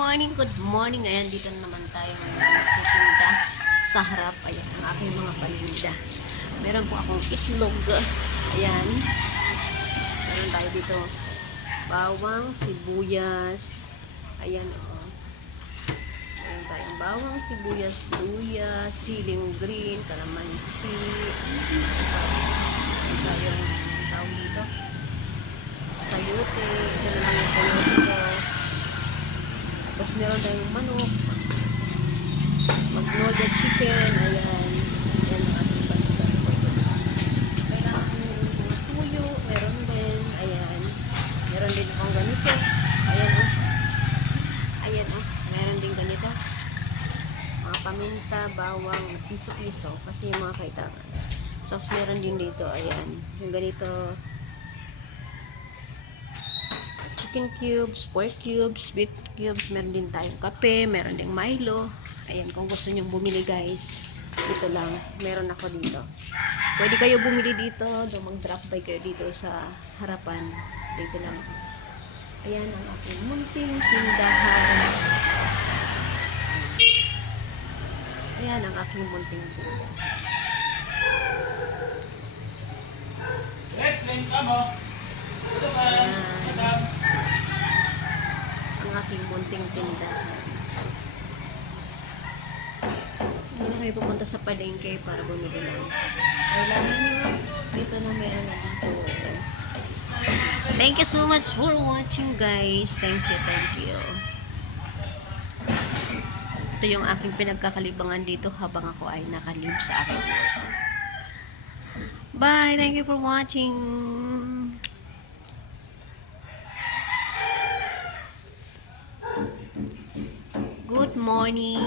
morning, good morning. Ayan, dito na naman tayo magtitinda sa harap. Ayan, ang aking mga paninda. Meron po akong itlog. Ayan. Meron tayo dito. Bawang, sibuyas. Ayan, oh. Meron tayong bawang, sibuyas, luya, siling green, kalamansi. Meron tayong tawag dito. Sayote. Isa na lang yung sayote ko. Tapos meron tayong manok, magnolia chicken, ayan. Ayan ang ating bansa. Kailangan meron yung tuyo, meron din, ayan. Meron din akong ganito. Ayan o. Ayan o. Meron din ganito. Mga paminta, bawang, piso-piso. Kasi yung mga kailangan. Tapos meron din dito, ayan. Yung ganito. Chicken cubes, pork cubes, beef cubes, meron din tayong kape, meron ding Milo. Ayan, kung gusto nyong bumili guys, dito lang, meron ako dito. Pwede kayo bumili dito, mag-drop by kayo dito sa harapan. Dito lang. Ayan ang aking munting tindahan. Ayan ang aking munting tindahan. Ayan. Ang aking munting tindahan. Hindi na kayo pupunta sa palengke para bumili lang. Kailangan nyo, dito na meron na dito. Thank you so much for watching guys. Thank you, thank you. Ito yung aking pinagkakalibangan dito habang ako ay nakalib sa aking work. Bye! Thank you for watching. Good morning.